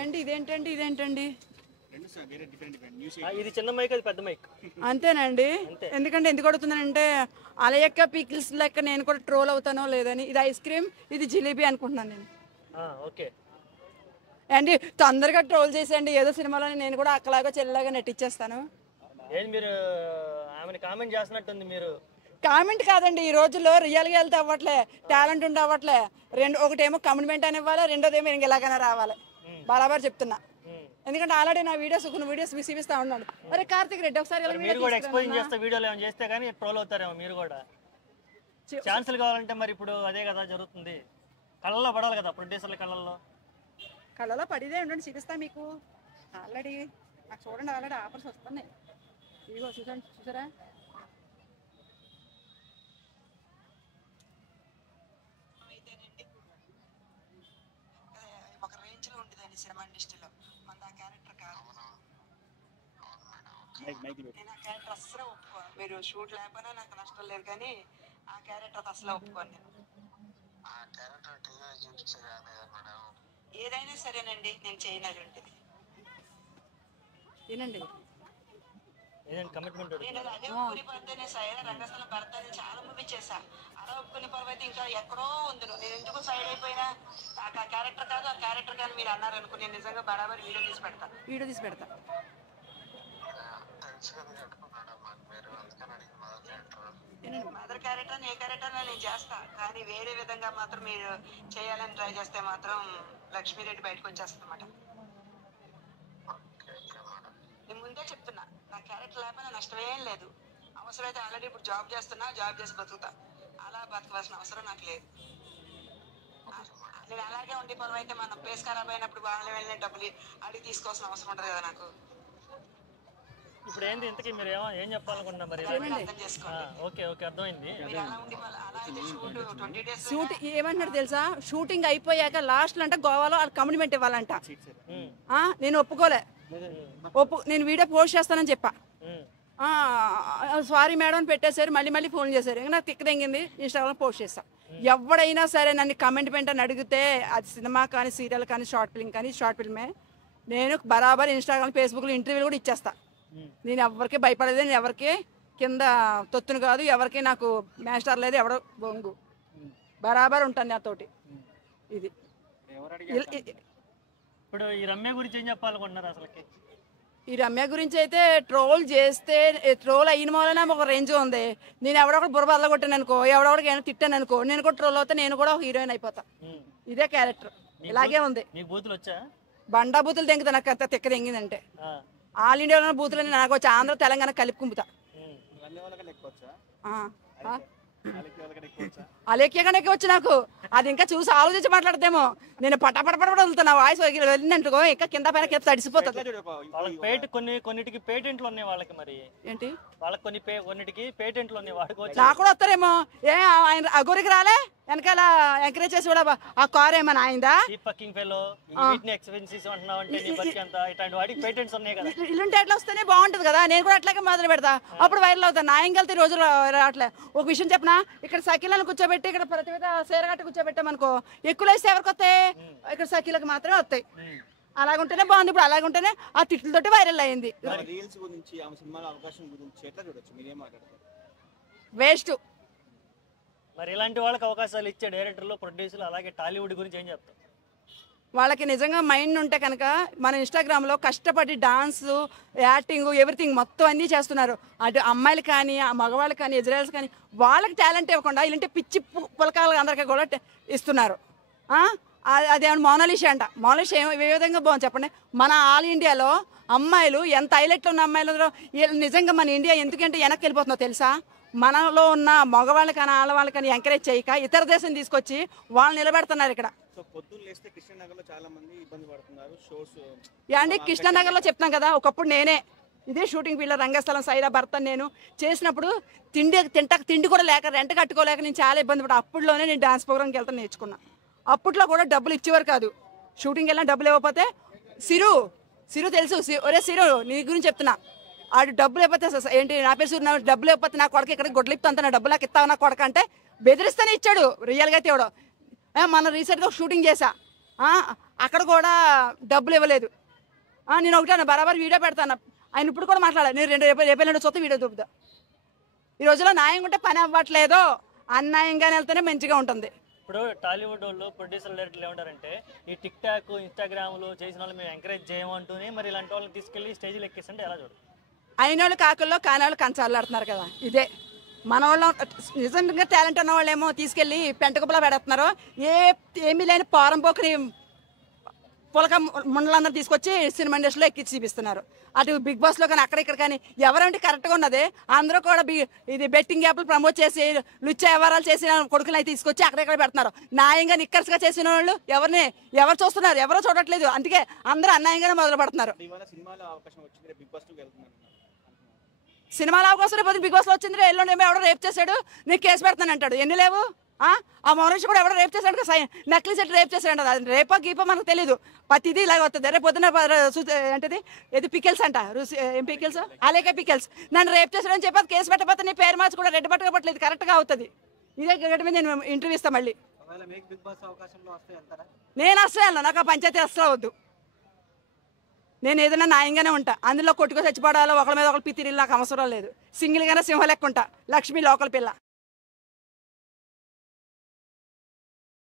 ఏంటి ఇదేంటండి ఇది చిన్న మైక్, అది పెద్ద మైక్. అంతేనండి. ఎందుకంటే ఎందుకు కొడుతున్నానంటే అలయక్క పీకిల్స్ లెక్క నేను కూడా ట్రోల్ అవుతానో లేదని. ఇది ఐస్ క్రీమ్, ఇది జిలేబీ అనుకుంటున్నాను నేను. ఓకే అండి తొందరగా ట్రోల్ చేసేయండి, ఏదో సినిమాలో నేను కూడా అక్కలాగా చెల్లిలాగా నటించేస్తాను. ఏంటి మీరు ఆమెను కామెంట్ చేస్తున్నట్టుంది. మీరు కామెంట్ కాదండి, ఈ రోజుల్లో రియల్గా వెళ్తే అవ్వట్లే, టాలెంట్ ఉండి అవ్వట్లే. ఒకటేమో కమిట్మెంట్ అని ఇవ్వాలి, రెండోదేమో ఇంక ఎలాగైనా రావాలి. బరాబర్ చెప్తున్నా. ఎందుకంటే ఆల్రెడీ నా కొన్ని వీడియోస్ చూపిస్తా ఉన్నాడు. అరే కార్తిక్ రెడ్డి ఒకసారి మీరు కూడా ఎక్స్పోజ్ చేస్తే వీడియోలు ఏమైనా చేస్తే కానీ ట్రోల్ అవుతారేమో మీరు కూడా. ఛాన్సులు కావాలంటే మరి ఇప్పుడు అదే కదా జరుగుతుంది. కళ్ళల్లో పడాలి కదా ప్రొడ్యూసర్ల కళ్ళలో పడిదే ఉండండి, చూపిస్తా మీకు. ఆల్రెడీ నాకు చూడండి, ఆల్రెడీ ఆఫర్స్ వస్తున్నాయి. ఇదిగో చూసారా? ఒక రేంజ్ లో ఉంటుందండి సినిమా ఇండస్ట్రీలో. మన ఆ క్యారెక్టర్ కాదు. నేను ఆ క్యారెక్టర్ అస్సలు ఒప్పుకోను. మీరు షూట్ లేకపోయినా నాకు నష్టం లేదు, కానీ ఆ క్యారెక్టర్ అసలు ఒప్పుకోను నేను. ఏదైనా సరేనండి, నేను చేయనది ఉంటుంది. ఏనండి నేను అదే ఒప్పుకుని పడితే నేను సైడ్ రంగస్థలం భర్తని చాలా మూవీ చేశా. అలా ఒప్పుకుని పర్వైతే ఇంకా ఎక్కడో ఉంది. నేను ఎందుకు సైడ్ అయిపోయినా నాకు ఆ క్యారెక్టర్ కాదు, ఆ క్యారెక్టర్ కానీ మీరు అన్నారు అనుకో, నేను నిజంగా బరాబర్ వీడియో తీసి పెడతా. మదర్ క్యారెక్టర్ ఏ క్యారెక్టర్ నేను చేస్తా, కానీ వేరే విధంగా మాత్రం మీరు చేయాలని ట్రై చేస్తే మాత్రం లక్ష్మీరెడ్డి బయటకు వచ్చేస్తుందన్నమాట. నేను ముందే చెప్తున్నా, నా క్యారెక్టర్ లేకపోయినా నష్టమేం లేదు. అవసరమైతే ఆల్రెడీ ఇప్పుడు జాబ్ చేసి బతుకుతా. అలా బతకవలసిన అవసరం నాకు లేదు. నేను అలాగే ఉండి పొరవ అయితే మన ప్లేస్ ఖరాబ్ అయినప్పుడు బాగా వెళ్ళిన డబ్బులు అడిగి తీసుకోవాల్సిన అవసరం ఉంటుంది కదా నాకు. ఇప్పుడు ఏంటి ఇంతకీ మీరు ఏం చెప్పాలనుకుంటున్నా మరి? ఓకే అర్థమైంది. షూట్ ఏమంటారు తెలుసా, షూటింగ్ అయిపోయాక లాస్ట్ అంటే గోవాలో వాళ్ళకి కమిట్మెంట్ ఇవ్వాలంట. నేను ఒప్పుకోలే. నేను వీడియో పోస్ట్ చేస్తానని చెప్పా. సారీ మేడం అని పెట్టేశారు, మళ్ళీ ఫోన్ చేశారు. ఇంకా నాకు తిక్కదెంగింది, ఇన్స్టాగ్రామ్ పోస్ట్ చేస్తా. ఎవడైనా సరే నన్ను కమిట్మెంట్ అని అడిగితే, అది సినిమా కానీ సీరియల్ కానీ షార్ట్ ఫిల్మే, నేను బరాబర్ ఇన్స్టాగ్రామ్ ఫేస్బుక్లో ఇంటర్వ్యూలు కూడా ఇచ్చేస్తా. నేను ఎవరికి భయపడలేదు, నేను ఎవరికి కింద తొత్తును కాదు, ఎవరికి నాకు మాస్టర్ లేదు, ఎవడో బొంగు. బరాబర్ ఉంటాను నాతోటి. ఇది ఇప్పుడు ఈ రమ్య గురించి ఏం చెప్పాలనుకుంటున్నారు అసలుకి? ఈ రమ్య గురించి అయితే ట్రోల్ చేస్తే ట్రోల్ అయిన వలన ఒక రేంజ్ ఉంది. నేను ఎవడొకటి బుర్ర కొట్టాను అనుకో, ఎవడొకటి ఏమైనా తిట్టాను అనుకో, నేను కూడా ట్రోల్ అవుతా, నేను కూడా ఒక హీరోయిన్ అయిపోతా. ఇదే క్యారెక్టర్. ఇలాగే ఉంది. బండా బూతులు తెంగుతా, నాకు తిక్క తెంగిందంటే. ఆల్ ఇండియాలో బూతులని నాకు వచ్చి ఆంధ్ర తెలంగాణ కలిపి కుంపుతా. అలెక్యగానే ఎక్కవచ్చు నాకు. అది ఇంకా చూసి ఆలోచించి మాట్లాడతామో. నేను పటపట వదులుతున్నా, వాయిస్ వెళ్ళిందంటుకో ఇంకా కింద పైన తడిసిపోతుంది. కొన్నిటికి పేటెంట్లు ఉన్నాయి వాళ్ళకి. మరి ఏంటి వాళ్ళకి కొన్నిటికి పేటెంట్లు ఉన్నాయి. నాకు కూడా వస్తారేమో. ఆయన అగోరికి రాలే, వెనకాల ఎంకరేజ్ చేసి కూడా ఆ కార్ ఏమన్నా అయిందా? ఇల్లుంటే ఎట్లా వస్తేనే బాగుంటది కదా. నేను కూడా అట్లాగే మొదలు పెడతా, అప్పుడు వైరల్ అవుతాను. నా ఎంకెళ్తే ఈ రోజులు రావట్లే. ఒక విషయం చెప్పనా, ఇక్కడ సఖీలను కూర్చోబెట్టి ఇక్కడ ప్రతి సేరగట్ట కూర్చోబెట్టామనుకో, ఎక్కువ వేస్తే ఎవరికి వస్తాయి? ఇక్కడ సఖీలకు మాత్రమే వస్తాయి. అలాగుంటేనే బాగుంది. ఇప్పుడు అలాగుంటేనే ఆ తిట్లతోటి వైరల్ అయింది. వేస్ట్. మరి ఇలాంటి వాళ్ళకి అవకాశాలు ఇచ్చే డైరెక్టర్లు, ప్రొడ్యూసర్లు, అలాగే టాలీవుడ్ గురించి ఏం చెప్తారు? వాళ్ళకి నిజంగా మైండ్ ఉంటే కనుక మన ఇన్స్టాగ్రామ్లో కష్టపడి డాన్స్, యాక్టింగ్, ఎవ్రీథింగ్ మొత్తం అన్నీ చేస్తున్నారు. అటు అమ్మాయిలు కానీ మగవాళ్ళు కానీ ఇజ్రాయల్స్ కానీ వాళ్ళకి టాలెంట్ ఇవ్వకుండా ఇలాంటి పిచ్చి పులకాలు అందరికీ కూడా ఇస్తున్నారు. అదేమన్నా మోనాలిషా అంట. మోనాలిషా ఏ విధంగా బాగుంది చెప్పండి. మన ఆల్ ఇండియాలో అమ్మాయిలు ఎంత హైలైట్లో ఉన్న అమ్మాయిలు నిజంగా మన ఇండియా ఎందుకంటే వెనక్కి వెళ్ళిపోతుందో తెలుసా? మనలో ఉన్న మగవాళ్ళు కానీ ఆడవాళ్ళు కానీ ఎంకరేజ్ చేయక ఇతర దేశం తీసుకొచ్చి వాళ్ళు నిలబెడుతున్నారు ఇక్కడ. అండి కృష్ణానగర్లో చెప్తాం కదా, ఒకప్పుడు నేనే ఇదే షూటింగ్ ఫీల్డ్ రంగస్థలం సైరా భర్త నేను చేసినప్పుడు తిండి కూడా లేక, రెంట్ కట్టుకోలేక నేను చాలా ఇబ్బంది పడ్డా. అప్పుడులోనే నేను డాన్స్ ప్రోగ్రామ్కి వెళ్తాను, నేర్చుకున్నా. అప్పట్లో కూడా డబ్బులు ఇచ్చేవారు కాదు. షూటింగ్కి వెళ్ళినా డబ్బులు ఇవ్వకపోతే సిరు తెలుసు, ఒరే సిరు నీ గురించి చెప్తున్నా, ఆడు డబ్బులు ఇవ్వతే ఏంటి నా పేరు సూర్య, డబ్బులు ఇవ్వకపోతే నా కొడక ఇక్కడ గొడ్లు ఇప్పుతా, నా డబ్బులు నాకు ఇస్తావు నా కొడక అంటే బెదిరిస్తేనే ఇచ్చాడు. రియల్గా అయితే ఇవ్వడం. మన రీసెంట్గా షూటింగ్ చేశా, అక్కడ కూడా డబ్బులు ఇవ్వలేదు. నేను ఒకటే బరాబర్ వీడియో పెడతాను. ఆయన ఇప్పుడు కూడా మాట్లాడాలి, నేను రేపు చూస్తే వీడియో చూపుతా. ఈ రోజులో న్యాయంగా ఉంటే పని అవ్వట్లేదు, అన్యాయంగానే వెళ్తేనే మంచిగా ఉంటుంది. ఇప్పుడు టాలీవుడ్ వాళ్ళు ప్రొడ్యూసర్ డైరెక్టర్లు ఏమంటారంటే ఈ టిక్ టాక్ ఇన్స్టాగ్రామ్లు చేసిన వాళ్ళు మేము ఎంకరేజ్ చేయమంటూనే మరి ఇలాంటి వాళ్ళని తీసుకెళ్ళి స్టేజ్లో ఎక్కిస్తుంటే ఎలా చూడు. అయిన వాళ్ళు కాకుల్లో కాని వాళ్ళు కంచాలు ఆడుతున్నారు కదా. ఇదే మన వాళ్ళు నిజంగా టాలెంట్ ఉన్న వాళ్ళు ఏమో తీసుకెళ్ళి పెంటకుప్పలా పెడుతున్నారు. ఏమీ లేని పారం పోకరి పులక ముండలందరూ తీసుకొచ్చి సినిమా ఇండస్ట్రీలో ఎక్కించి చూపిస్తున్నారు. అటు బిగ్ బాస్లో కానీ అక్కడ ఇక్కడ కానీ ఎవరంటే కరెక్ట్గా ఉన్నది అందరూ కూడా ఇది బెట్టింగ్ యాప్లు ప్రమోట్ చేసి లుచ్చ వ్యవహారాలు చేసిన కొడుకులు అయితే తీసుకొచ్చి అక్కడెక్కడ పెడుతున్నారు. న్యాయంగా నిక్కర్స్గా చేసిన వాళ్ళు ఎవరు చూస్తున్నారు? ఎవరో చూడట్లేదు. అందుకే అందరూ అన్యాయంగానే మొదలు పెడుతున్నారు. సినిమాలో అవకాశం రేపు బిగ్ బాస్లో వచ్చింది, ఎల్లుండి ఎవడో రేప్ చేశాడు నీకు కేసు పెడతాను అంటాడు. ఎన్ని లేవు? ఆ మనిషి కూడా ఎవడో రేప్ చేశాడు, నకిలీ సెట్ రేప్ చేశాడు. అది రేపో గీపో మనకు తెలియదు. ప్రతిదీ ఇలాగ వస్తుంది. రేపు పొద్దున ఏంటిది ఇది పికిల్స్ అంట, ఏం పికిల్స్, అలాగే పికిల్స్ నన్ను రేప్ చేశాడని చెప్పి కేసు పెట్టకపోతే నీ పేరు మార్చి కూడా రెడ్ పట్టకపోవట్లేదు, కరెక్ట్గా అవుతుంది. ఇదే గట్టి మీద నేను ఇంటర్వ్యూ ఇస్తాను మళ్ళీ. నేను అసలు వెళ్ళను, నాకు ఆ పంచాయతీ అసలు వద్దు. నేను ఏదైనా న్యాయంగానే ఉంటా. అందులో కొట్టుకు చచ్చిపోవడాలో ఒకరి మీద ఒకరు పితిరిల్లు నాకు అవసరం లేదు. సింగిల్గానే సింహ లెక్క ఉంటా. లక్ష్మి లోకల్ పిల్ల.